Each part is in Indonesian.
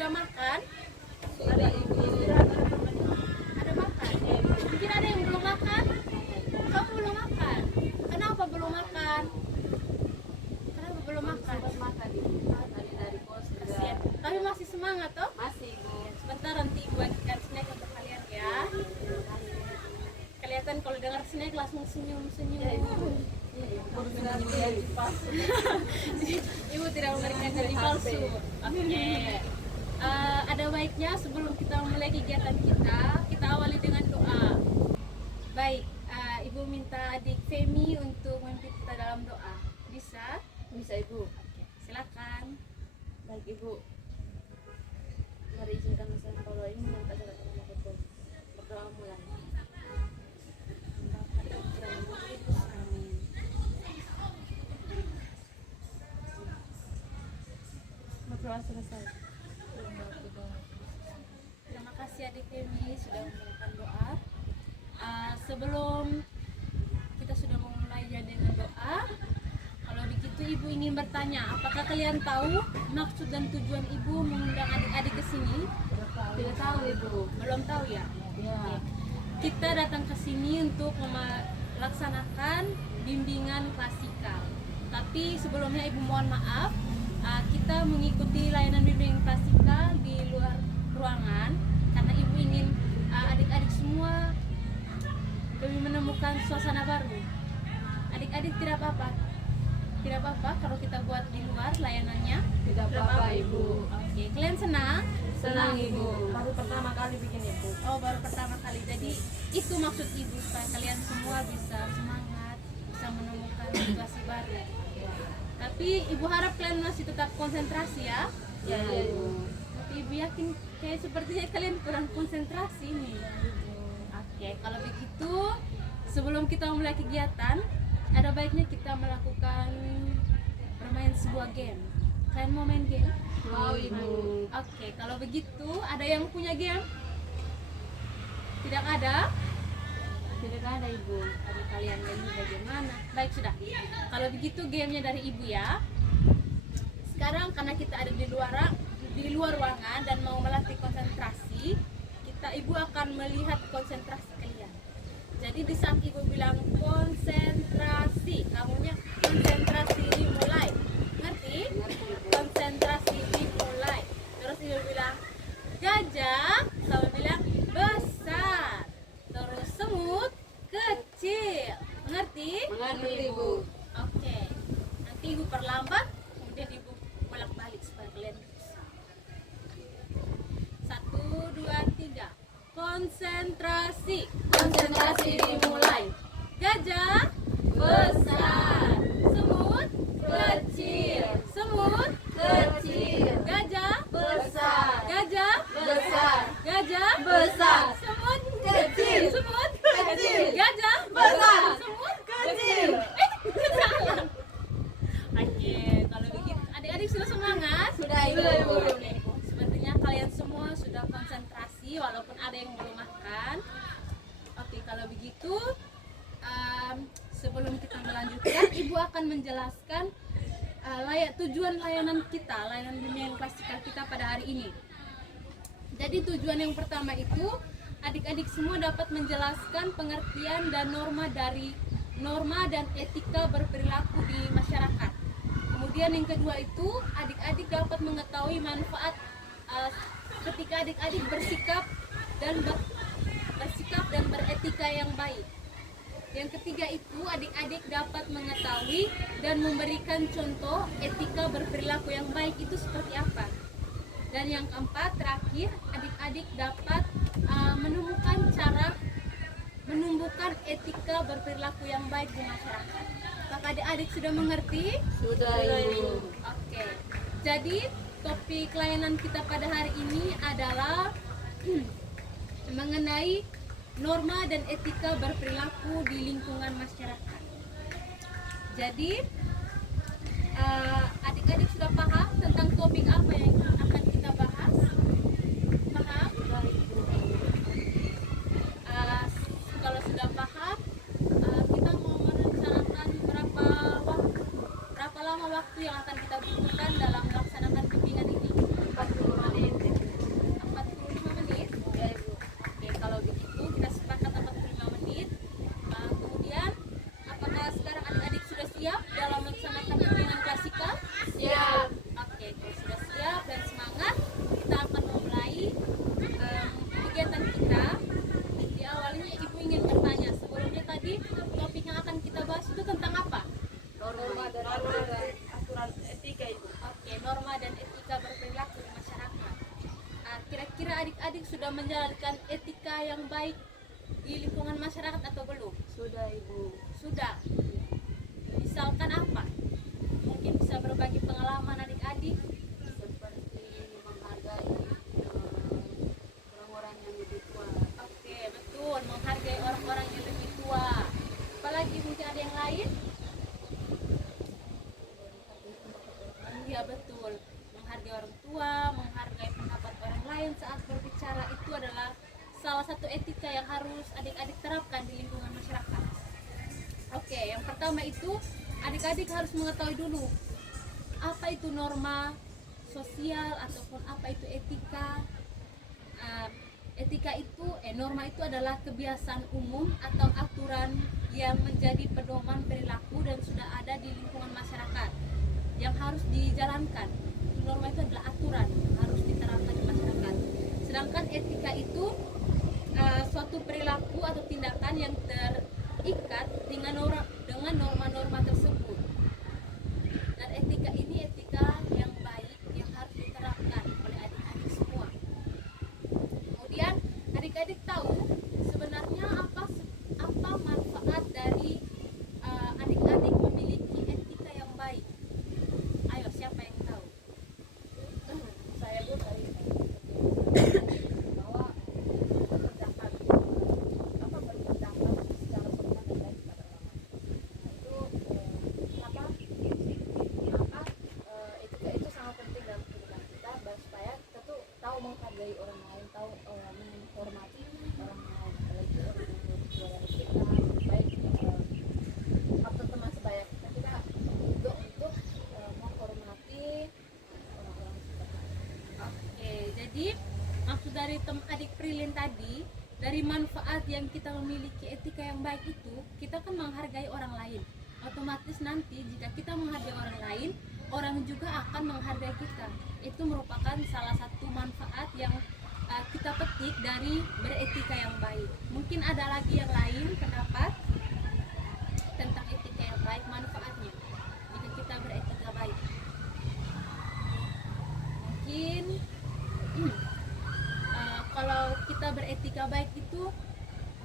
sudah makan? Sudah Ibu. Ada makan? Mungkin ada yang belum makan? Kamu belum makan? Kenapa belum makan? Kenapa belum makan? Sempat makan Ibu. Tadi dari kos Kasihan. sudah. Tapi masih semangat toh? Masih Ibu. Sebentar nanti buatkan snack untuk kalian ya. Kelihatan kalau dengar snack langsung senyum-senyum. Baru sudah menjadi pas. Ibu tidak memberikan janji palsu. Oke. Ada baiknya sebelum kita mulai kegiatan kita awali dengan doa. Baik, Ibu minta adik Femi untuk memimpin kita dalam doa. Bisa? Bisa Ibu. Oke, silakan. Baik Ibu. Mari izinkan saya kalau ini minta jalan sama betul. Berdoa mulai. Berdoa selesai. Terima kasih adik Femi sudah memberikan doa. Sebelum kita sudah memulai dengan doa, kalau begitu Ibu ingin bertanya, apakah kalian tahu maksud dan tujuan Ibu mengundang adik-adik ke sini? Tidak tahu Ibu. Belum tahu ya? Ya. Kita datang ke sini untuk melaksanakan bimbingan klasikal. Tapi sebelumnya Ibu mohon maaf, kita mengikuti layanan bimbingan klasikal di luar ruangan karena Ibu ingin adik-adik semua lebih menemukan suasana baru. Adik-adik tidak apa-apa. Tidak apa-apa kalau kita buat di luar layanannya. Tidak apa-apa Ibu. Oke, kalian senang? Senang Ibu. Baru pertama kali bikin Ibu. Oh, baru pertama kali. Jadi itu maksud Ibu supaya kalian semua bisa semangat, bisa menemukan situasi baru. Tapi Ibu harap kalian masih tetap konsentrasi ya. Ya Ibu. Tapi Ibu yakin kayak sepertinya kalian kurang konsentrasi nih. Oke, kalau begitu sebelum kita mulai kegiatan, ada baiknya kita melakukan bermain sebuah game. Kalian mau main game? Mau Ibu. Oke, kalau begitu ada yang punya game? Tidak ada? Tidak ada Ibu. Tapi kalian game bagaimana? Baik sudah. Kalau begitu gamenya dari Ibu ya. Sekarang karena kita ada di luar ruangan dan mau melatih konsentrasi, Ibu akan melihat konsentrasi kalian. Jadi di saat Ibu bilang konsentrasi, kamunya konsentrasi dimulai. Ngerti? Konsentrasi dimulai. Terus Ibu bilang gajah, kamu bilang besar. Terus semut kecil. Mengerti? Mengerti Ibu. Oke. Nanti Ibu perlambat, kemudian Ibu bolak-balik supaya kalian bisa. 1, 2, 3. Konsentrasi. Konsentrasi dimulai. Gajah besar. Semut kecil. Semut kecil. Gajah besar. Gajah besar. Gajah besar. Semut kecil. Semut kecil. Gajah besar. Semut kecil. Salah. Oke, kalau begitu adik-adik sudah semangat? Sudah Ibu. Oke. Sepertinya kalian semua sudah konsentrasi walaupun ada yang belum makan. Oke, kalau begitu sebelum kita melanjutkan, Ibu akan menjelaskan tujuan layanan bimbingan klasikal kita pada hari ini. Jadi tujuan yang pertama itu adik-adik semua dapat menjelaskan pengertian dan norma dan etika berperilaku di masyarakat. Kemudian yang kedua itu adik-adik dapat mengetahui manfaat ketika adik-adik bersikap dan beretika yang baik. Yang ketiga itu adik-adik dapat mengetahui dan memberikan contoh etika berperilaku yang baik itu seperti apa. Dan yang keempat terakhir adik-adik dapat menemukan cara menumbuhkan etika berperilaku yang baik di masyarakat. Apakah adik-adik sudah mengerti? Sudah Ibu. Oke. Jadi topik layanan kita pada hari ini adalah mengenai norma dan etika berperilaku di lingkungan masyarakat. Jadi adik-adik sudah paham tentang topik apa yang akan kita bahas? Paham? Kalau sudah paham, kita mau merencanakan berapa lama waktu yang akan kita butuhkan dalam melaksanakan bimbingan ini? 45 menit. siap dalam melaksanakan bimbingan klasikal? Siap. Oke, kalau sudah siap dan semangat, kita akan memulai kegiatan kita. Di awalnya Ibu ingin bertanya, sebelumnya tadi topik yang akan kita bahas itu tentang apa? Norma dan aturan etika itu. Oke, norma dan etika berperilaku di masyarakat. Kira-kira adik-adik sudah menjalankan etika yang baik di lingkungan masyarakat atau belum? Sudah Ibu. Sudah. Misalkan apa? Mungkin bisa berbagi pengalaman adik-adik. Seperti menghargai orang-orang yang lebih tua. Oke, betul. Menghargai orang-orang yang lebih tua. Apalagi mungkin ada yang lain? Iya, betul. Menghargai orang tua, menghargai pendapat orang lain saat berbicara itu adalah salah satu etika yang harus adik-adik terapkan di lingkungan masyarakat. Oke, yang pertama itu adik-adik harus mengetahui dulu apa itu norma sosial ataupun apa itu etika. Etika itu, norma itu adalah kebiasaan umum atau aturan yang menjadi pedoman perilaku dan sudah ada di lingkungan masyarakat yang harus dijalankan. Norma itu adalah aturan yang harus diterapkan di masyarakat. Sedangkan etika itu suatu perilaku atau tindakan yang terikat dengan norma-norma tersebut. Dan etika ini etika yang baik yang harus diterapkan oleh adik-adik semua. Kemudian adik-adik tahu sebenarnya apa manfaat dari adik-adik memiliki etika yang baik. Ayo, siapa yang tahu? Saya Bu dari bahwa berdampak secara sopan dan baik kepada orang lain. Itu kenapa etika itu sangat penting dalam kehidupan kita supaya kita tuh tahu menghargai orang lain, tahu menghormati orang lain, apalagi orang yang lebih tua dari kita, baik atau teman sebaya kita juga untuk menghormati orang-orang sekitar. Oke, jadi maksud dari adik Prilin tadi, dari manfaat yang kita memiliki etika yang baik itu, kita kan menghargai orang lain. Otomatis nanti jika kita menghargai orang lain, orang juga akan menghargai kita. Itu merupakan salah satu manfaat yang kita petik dari beretika yang baik. Mungkin ada lagi yang lain pendapat tentang etika yang baik, manfaatnya jika kita beretika baik. Mungkin kalau kita beretika baik itu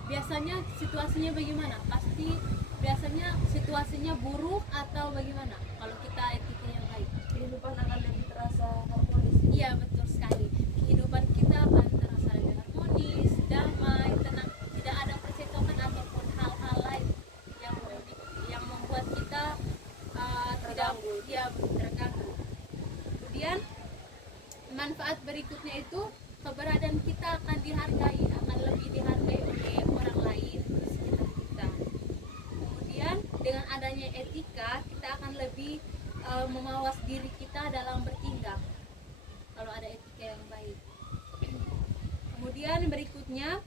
biasanya situasinya bagaimana? Pasti biasanya situasinya buruk atau bagaimana kalau kita etika yang baik? Kehidupan akan lebih terasa harmonis. Iya, betul sekali. Kehidupan kita akan terasa lebih harmonis, damai, tenang, tidak ada percekcokan ataupun hal-hal lain yang membuat kita Terganggu. terganggu. Kemudian manfaat berikutnya itu keberadaan kita akan dihargai, akan lebih dihargai oleh orang lain di sekitar kita. Kemudian dengan adanya etika, kita akan lebih memawas diri kita dalam bertindak kalau ada etika yang baik. Kemudian berikutnya,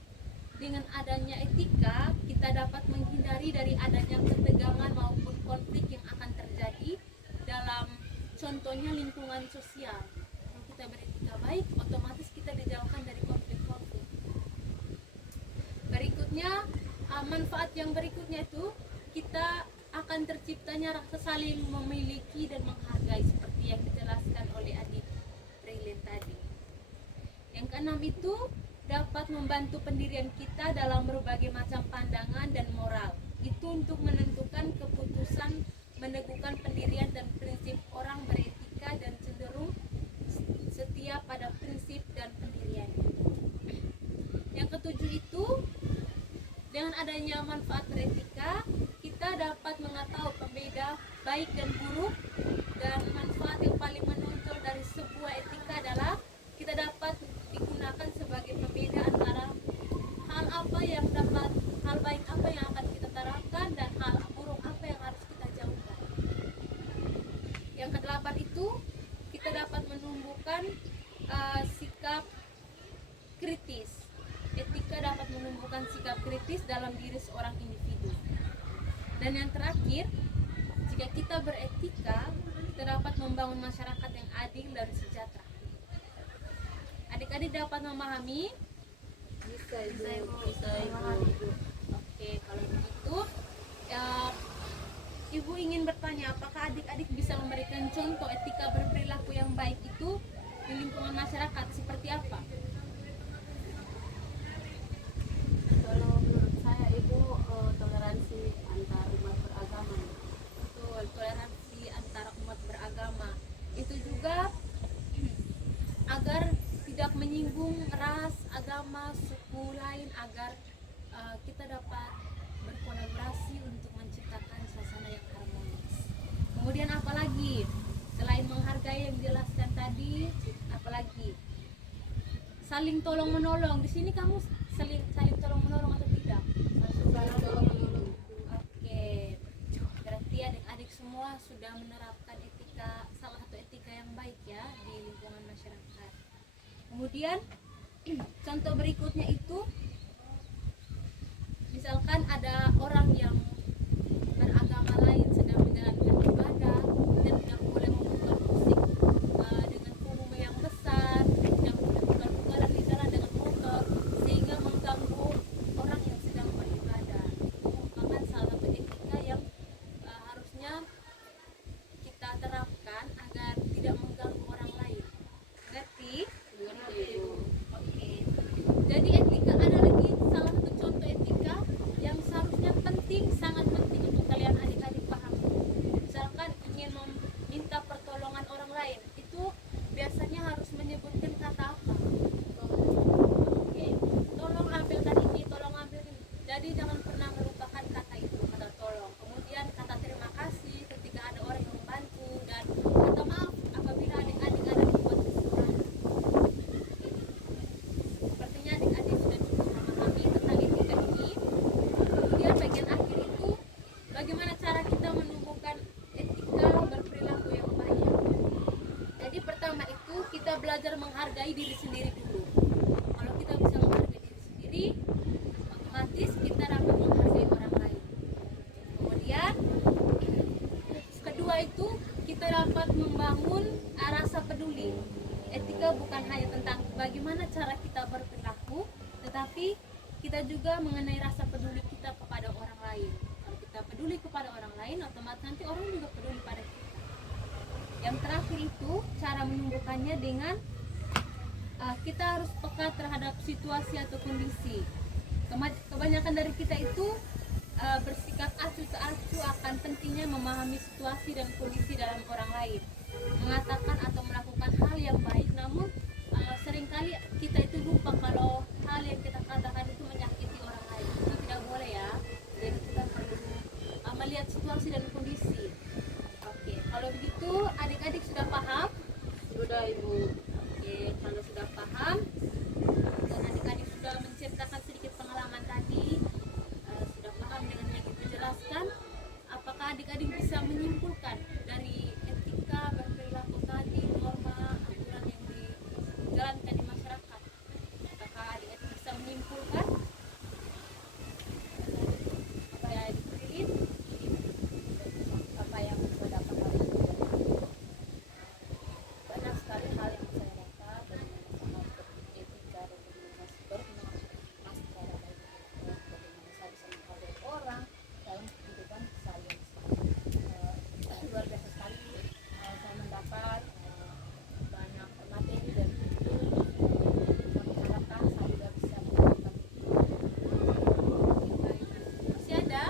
dengan adanya etika, kita dapat menghindari dari adanya ketegangan maupun konflik yang akan terjadi dalam contohnya lingkungan sosial. Kalau kita beretika baik, otomatis kita dijauhkan dari konflik-konflik. Berikutnya, manfaat yang berikutnya itu kita akan terciptanya rasa saling memiliki dan menghargai seperti yang dijelaskan oleh adik Prilin tadi. Yang keenam itu dapat membantu pendirian kita dalam berbagai macam pandangan dan moral. Itu untuk menentukan keputusan meneguhkan pendirian dan prinsip orang beretika dan cenderung setia pada prinsip dan pendiriannya. Yang ketujuh itu, dengan adanya manfaat beretika, kita dapat mengetahui pembeda baik dan buruk, dan manfaat yang paling menonjol dari sebuah etika adalah kita dapat digunakan sebagai pembeda antara hal baik apa yang akan kita terapkan dan hal buruk apa yang harus kita jauhkan. Yang kedelapan itu, kita dapat menumbuhkan sikap kritis. Etika dapat menumbuhkan sikap kritis dalam diri seorang individu. Dan yang terakhir, jika jika kita beretika, kita dapat membangun masyarakat yang adil dan sejahtera. Adik-adik dapat memahami? Bisa ibu. Bisa ibu. Oke, kalau begitu ibu ingin bertanya, apakah adik-adik bisa memberikan contoh etika berperilaku yang baik itu di lingkungan masyarakat seperti apa? Kalau menurut saya ibu, toleransi antar umat beragama. Betul, toleransi antara umat beragama. Itu juga agar tidak menyinggung ras, agama, suku lain, agar kita dapat berkolaborasi untuk menciptakan suasana yang harmonis. Kemudian apalagi? Selain menghargai yang dijelaskan tadi, apalagi? Saling tolong menolong. Di sini kamu saling tolong menolong atau tidak? Saling tolong menolong. Oke. Berarti adik-adik semua sudah menerapkan etika, salah satu etika yang baik ya di lingkungan masyarakat. Kemudian contoh berikutnya itu, misalkan ada orang yang beragama lain sedang menjalankan ibadah dan tidak boleh membuka musik dengan volume yang besar, tidak boleh ugal-ugalan di jalan dengan motor sehingga mengganggu orang yang sedang beribadah. Itu merupakan salah satu etika yang harusnya kita terapkan agar tidak mengganggu orang lain. Ngerti? Oke. Jadi etika ada lagi salah satu contoh etika yang seharusnya penting, sangat penting untuk kalian adik-adik pahami. Misalkan ingin meminta pertolongan orang lain, itu biasanya harus menyebutkan kata apa? Oke. Tolong ambilkan ini, tolong ambil ini. Jadi jangan pernah melupakan kata itu, kata tolong. Kemudian kata terima kasih ketika ada orang yang membantu, dan kata maaf apabila adik-adik ada membuat kesalahan. Sepertinya adik-adik sudah cukup memahami tentang etika ini. Kemudian bagian akhir itu, bagaimana cara kita menumbuhkan etika berperilaku yang baik. Jadi pertama itu kita belajar menghargai diri sendiri dulu. Kalau kita bisa menghargai diri sendiri, otomatis kita dapat menghargai orang lain. Kemudian kedua itu kita dapat membangun rasa peduli. Etika bukan hanya tentang bagaimana cara kita berperilaku, tetapi kita juga mengenai rasa peduli kita kepada orang lain. Kalau kita peduli kepada orang lain, otomatis nanti orang juga peduli pada kita. Yang terakhir itu cara menumbuhkannya dengan kita harus peka terhadap situasi atau kondisi. Kebanyakan dari kita itu bersikap acuh tak acuh akan pentingnya memahami situasi dan kondisi dalam orang lain, mengatakan atau melakukan hal yang baik, namun seringkali kita itu lupa kalau hal yang kita katakan itu menyakiti orang lain. Itu tidak boleh ya. Jadi kita perlu melihat situasi dan kondisi. Oke, kalau begitu adik-adik sudah paham? Sudah ibu. Oke, kalau sudah paham dan adik-adik sudah menceritakan sedikit pengalaman tadi, sudah paham dengan yang ibu jelaskan, apakah adik-adik bisa menyimpulkan dari etika berperilaku tadi, norma, aturan yang dijalankan di masyarakat? Apakah adik-adik bisa menyimpulkan? Apa yang diberiin? Apa yang saya dapat hari ini? Banyak sekali hal yang saya dapat dari masalah etika dan bagaimana secara baik, bagaimana saya bisa menghargai orang dalam kehidupan saya. Luar biasa sekali saya mendapat banyak materi dari itu. Saya mengharapkan saya juga bisa melakukan itu. Masih ada?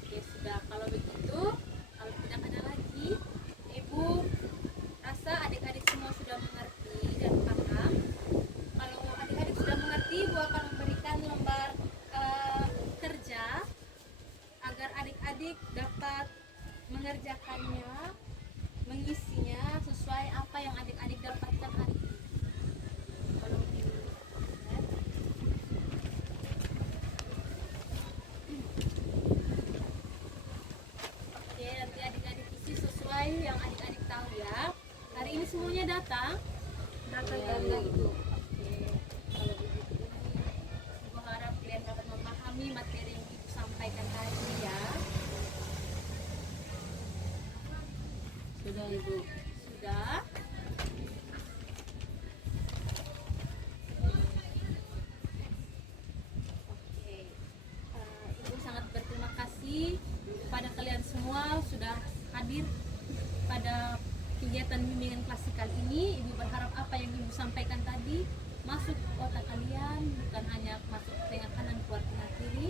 Oke, sudah. Kalau begitu, kalau tidak ada lagi, ibu rasa adik-adik semua sudah mengerti dan paham. Kalau adik-adik sudah mengerti, ibu akan memberikan lembar kerja agar adik-adik dapat mengerjakannya, mengisinya sesuai apa yang adik-adik dapatkan hari ini. Kalau begitu, oke, nanti adik-adik isi sesuai yang adik-adik tahu ya. Hari ini semuanya datang. Datang Ya, dan itu. Oke, kalau begitu, ibu harap kalian dapat memahami materi yang ibu sampaikan tadi ya. Sudah Ibu. Sudah. Oke. Ibu sangat berterima kasih kepada kalian semua sudah hadir pada kegiatan bimbingan klasikal ini. Ibu berharap apa yang Ibu sampaikan tadi masuk ke otak kalian, bukan hanya masuk ke telinga kanan keluar telinga kiri,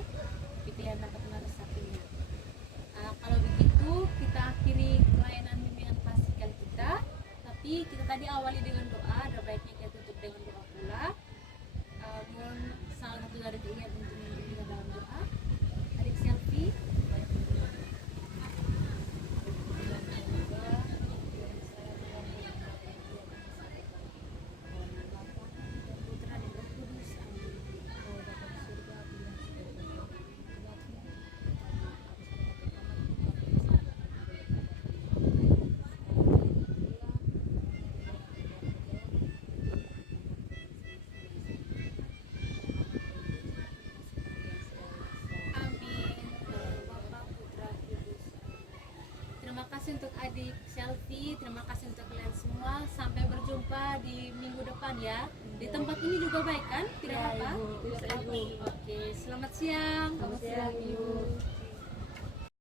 tapi kalian dapat meresapinya. Kalau begitu kita akhiri pelayanan bimbingan klasikal kita, tapi kita tadi awali dengan doa, ada baiknya kita tutup dengan doa pula. Mohon salah satu dari kalian untuk memimpin dalam doa. Adik Selfie. Terima kasih untuk adik Selfie, terima kasih untuk kalian semua. Sampai berjumpa di minggu depan ya. Di tempat ini juga baik kan? Tidak apa? Bisa Ibu. Oke, selamat siang. Selamat siang Ibu.